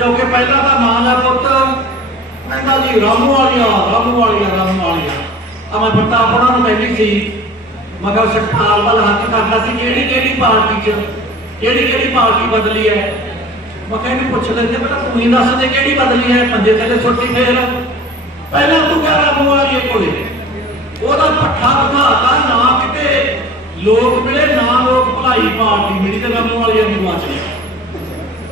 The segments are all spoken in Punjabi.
ਕਿਉਂਕਿ ਪਹਿਲਾਂ ਤਾਂ ਮਾਂ ਦਾ ਪੁੱਤ ਕਹਿੰਦਾ ਜੀ ਰਾਮੂ ਵਾਲੀਆ ਰਾਮੂ ਵਾਲੀਆ ਰਾਮੂ ਵਾਲੀਆ। ਆ ਮੈਂ ਪਤਾ ਆਪਣਾ ਨੂੰ ਕਹਿੰਦੀ ਸੀ ਮਗਰ ਸਖਾਲ ਵੱਲ ਹੱਥ ਕਰਦਾ ਸੀ, ਕਿਹੜੀ ਕਿਹੜੀ ਪਾਰਟੀ 'ਚ, ਕਿਹੜੀ ਕਿਹੜੀ ਪਾਰਟੀ ਬਦਲੀ ਹੈ? ਮੈਂ ਕਹਿੰਦੀ ਪੁੱਛ ਲੈਂਦੇ ਪਹਿਲਾਂ ਤੂੰ ਹੀ ਦੱਸ ਦੇ ਕਿਹੜੀ ਬਦਲੀ ਹੈ ਪੰਜੇ ਥੱਲੇ ਸੁੱਟੀ ਫੇਰ। ਪਹਿਲਾਂ ਤੂੰ ਕਹਿ ਰਾਮੂ ਵਾਲੀਏ ਕੋਲੇ। ਉਹਦਾ ਪੱਠਾ ਦਿਖਾਤਾ ਨਾ ਕਿਤੇ ਲੋਕ ਮਿਲੇ, ਨਾ ਲੋਕ ਭਲਾਈ ਪਾਰਟੀ ਮਿਲੀ ਤੇ ਰਾਮੂ ਵਾਲੀਆ ਨੂੰ ਵਾਚ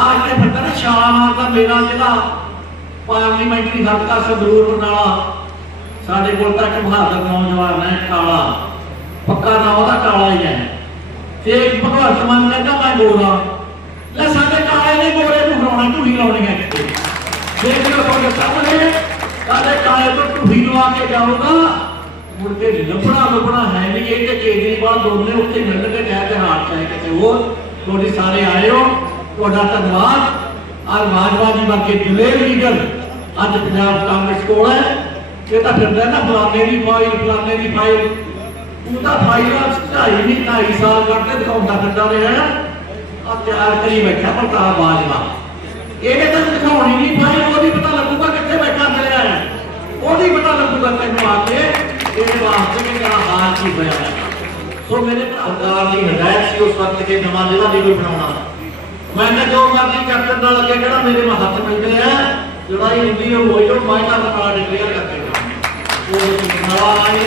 ਅੱਜ ਤੇ ਫਿਰਦਾ ਨਾ ਸ਼ਾਮਾਂ ਦਾ ਮੇਰਾ ਜਿਹੜਾ, ਪਾਰਲੀਮੈਂਟਰੀ ਹਲਕਾ ਸੰਗਰੂਰ ਬਰਨਾਲਾ, ਸਾਡੇ ਕੋਲ ਤਾਂ ਬਹਾਦਰ ਨੌਜਵਾਨ ਹੈ, ਕਾਲਾ। ਪੱਕਾ ਨਾਂ ਉਹਦਾ ਕਾਲਾ ਹੀ ਹੈ। ਤੇ ਇੱਕ ਭਗਵੰਤ ਮਾਨ ਕਹਿੰਦਾ ਮੈਂ ਗੋਰਾ ਲੈ ਸਾਡੇ ਕਾਲੇ ਨੇ ਗੋਰੇ ਨੂੰ ਹਰਾਉਣਾ ਢੂਹੀ ਲਾਉਣੀ ਹੈ ਕਿਤੇ। ਦੇਖ ਲਓ ਤੁਹਾਡੇ ਸਾਹਮਣੇ ਸਾਡੇ ਕਾਲੇ ਤੋਂ ਢੂਹੀ ਲਵਾ ਕੇ ਜਾਊਗਾ। ਮੁੜ ਕੇ ਲੱਭਣਾ ਲੱਭਣਾ ਹੈ ਨਹੀਂ ਇਹ ਤੇ ਕੇਜਰੀਵਾਲ ਦੋਨੇ ਉੱਤੇ ਮਿਲ ਕੇ ਕਹਿ ਤੇ ਹਾਰ ਚਾਹੇ ਕਿਤੇ ਹੋਰ। ਤੁਹਾਡੇ ਸਾਰੇ ਆਏ ਹੋ। ਧੰਨਵਾਦ ਔਰ ਭਾਜਪਾ ਜੀ ਵਰਗੇ ਦਲੇਰ ਲੀਡਰ ਅੱਜ ਪੰਜਾਬ ਕਾਂਗਰਸ ਕੋਲ ਹੈ ਇਹ ਤਾਂ ਫਿਰਦਾ ਨਾ ਫਲਾਣੇ ਦੀ ਫਾਈਲ ਫਲਾਣੇ ਦੀ ਫਾਈਲ ਉਹਦਾ ਫਾਈਲਾਂ ਚੜਾਈ ਨਹੀਂ ਢਾਈ ਸਾਲ ਕਰਦੇ ਦਿਖਾਉਂਦਾ ਫਿਰਦਾ ਰਿਹਾ ਆ ਤਿਆਰ ਕਰੀ ਬੈਠਾ ਪ੍ਰਤਾਪ ਬਾਜਵਾ ਇਹਨੇ ਤਾਂ ਦਿਖਾਉਣੀ ਨਹੀਂ ਫਾਈਲ ਉਹਦੀ ਪਤਾ ਲੱਗੂਗਾ ਕਿੱਥੇ ਬੈਠਾ ਮਿਲਿਆ ਹੈ ਉਹਦੀ ਪਤਾ ਲੱਗੂਗਾ ਤੈਨੂੰ ਆ ਕੇ ਇਹਦੇ ਵਾਸਤੇ ਕਿ ਤੇਰਾ ਹਾਲ ਕੀ ਹੋਇਆ ਹੈ ਸੋ ਮੇਰੇ ਭਰਾਦਾਰ ਦੀ ਹਦਾਇਤ ਸੀ ਉਸ ਵਕਤ ਕੇ ਨਵਾਂ ਜ਼ਿਲ੍ਹਾ ਨਹੀਂ ਕੋਈ ਬਣਾਉਣਾ ਮੈਨੇ ਜੋ ਮਰਜ਼ੀ ਕੈਪਟਨ ਨਾਲ ਅੱਗੇ ਕਿਹੜਾ ਮੇਰੇ ਮਾ ਹੱਥ ਮਿਲਦੇ ਆ? ਲੜਾਈ ਹੁੰਦੀ ਹੈ ਹੋਈ ਜੋ ਮੈਂ ਤਾਂ ਬਤਾ ਡਿਕਲੇਅਰ ਕਰਕੇ ਉਹ ਨਵਾਂ ਆਏ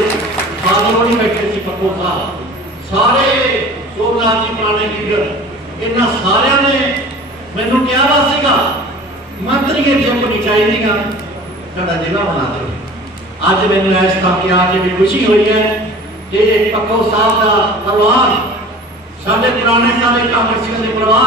ਬਾਦਲੋਂ ਬੈਠੇ ਸੀ, ਪੱਕੋ ਸਾਹਿਬ ਸਾਰੇ ਸੋਮਨਾਥ ਜੀ ਪੁਰਾਣੇ ਲੀਡਰ, ਇਹਨਾਂ ਸਾਰਿਆਂ ਨੇ ਮੈਨੂੰ ਕਿਹਾ ਵਾ ਸੀਗਾ, ਮੰਤਰੀ ਇਹ ਜੋ ਨਹੀਂ ਚਾਹੀਦੀਗਾ। ਤੁਹਾਡਾ ਜ਼ਿਲ੍ਹਾ ਬਣਾ ਦੇ ਅੱਜ ਮੈਨੂੰ ਇਸ ਕਰਕੇ ਆ ਕੇ ਵੀ ਖੁਸ਼ੀ ਹੋਈ ਹੈ ਕਿ ਪੱਕੋ ਸਾਹਿਬ ਦਾ ਪਰਿਵਾਰ, ਸਾਡੇ ਪੁਰਾਣੇ ਸਾਰੇ ਕਾਂਗਰਸੀਆਂ ਦੇ ਪਰਿਵਾਰ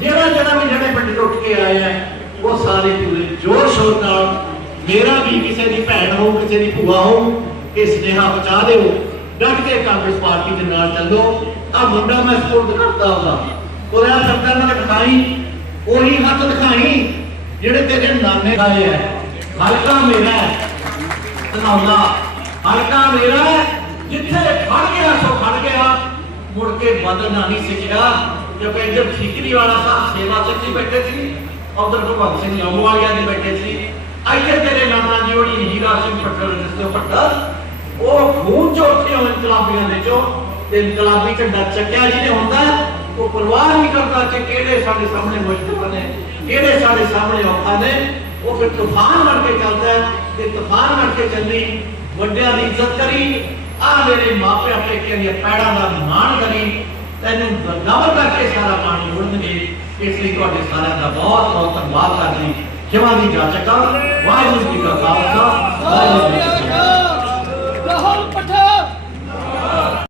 ਜਿਹੜਾ ਜਿਹੜਾ ਵੀ ਜਿਹੜੇ ਪਿੰਡ ਤੋਂ ਕੇ ਆਏ ਆ ਉਹ ਸਾਰੇ ਪੂਰੇ ਜੋਰ ਸ਼ੋਰ ਨਾਲ ਮੇਰਾ ਵੀ ਕਿਸੇ ਦੀ ਭੈਣ ਹੋ ਕਿਸੇ ਦੀ ਭੂਆ ਹੋ ਇਹ ਸੁਨੇਹਾ ਪਹੁੰਚਾ ਦਿਓ। ਡਟ ਕੇ ਕਾਂਗਰਸ ਪਾਰਟੀ ਦੇ ਨਾਲ ਚੱਲੋ। ਆ ਮੁੰਡਾ ਮੈਂ ਸਪੋਰਟ ਕਰਦਾ ਉਹਦਾ। ਉਹਦਾ ਸਰਕਾਰ ਨਾਲ ਦਿਖਾਈ, ਉਹੀ ਹੱਥ ਦਿਖਾਈ, ਜਿਹੜੇ ਤੇਰੇ ਨਾਨੇ ਖਾਏ ਆ। ਹਲਕਾ ਮੇਰਾ ਹੈ ਹਲਕਾ ਮੇਰਾ ਜਿੱਥੇ ਖੜ ਗਿਆ ਸੋ ਖੜ ਗਿਆ। ਮੁੜ ਕੇ ਬਦਲਣਾ ਨਹੀਂ ਸਿੱਖਿਆ। ਕਿਉਂਕਿ ਇੱਧਰ ਠੀਕਰੀ ਵਾਲਾ ਸਾਹਿਬ ਸੇਵਾ ਸਿੰਘ ਜੀ ਬੈਠੇ ਸੀ ਉਧਰ ਭਗਵੰਤ ਸਿੰਘ ਲੰਗੋਵਾਲੀਆ ਜੀ ਬੈਠੇ ਸੀ ਇੱਥੇ ਤੇਰੇ ਨਾਨਾ ਜੀ ਹੋਣੀ ਹੀਰਾ ਸਿੰਘ ਪੱਟਰ ਜਿਸਦੇ ਪੱਟਰ ਉਹ ਖੂਨ ਚੋਂ ਉੱਠੇ ਹੋਏ ਇਨਕਲਾਬੀਆਂ ਦੇ ਚੋਂ ਤੇ ਇਨਕਲਾਬੀ ਝੰਡਾ ਚੱਕਿਆ ਜਿਹਨੇ ਹੁੰਦਾ ਉਹ ਪਰਵਾਹ ਨਹੀਂ ਕਰਦਾ ਕਿ ਕਿਹੜੇ ਸਾਡੇ ਸਾਹਮਣੇ ਮੁਸ਼ਕਲ ਨੇ ਕਿਹੜੇ ਸਾਡੇ ਸਾਹਮਣੇ ਔਖਾ ਨੇ ਉਹ ਫਿਰ ਤੂਫਾਨ ਬਣ ਕੇ ਚੱਲਦਾ ਹੈ ਤੇ ਤੂਫਾਨ ਬਣ ਕੇ ਚੱਲੀ ਵੱਡਿਆਂ ਦੀ ਇੱਜ਼ਤ ਕਰੀ ਆ ਮੇਰੇ ਮਾਪਿਆਂ ਪੇਕਿਆਂ ਦੀਆਂ ਪੈੜਾਂ ਦਾ ਮਾਣ ਕਰੀ بد کر کے سارا پانی مڑنگے اس لیے تارہ کا بہت بہت دن وادی چمان کی یاچکا واحر جی کا خالص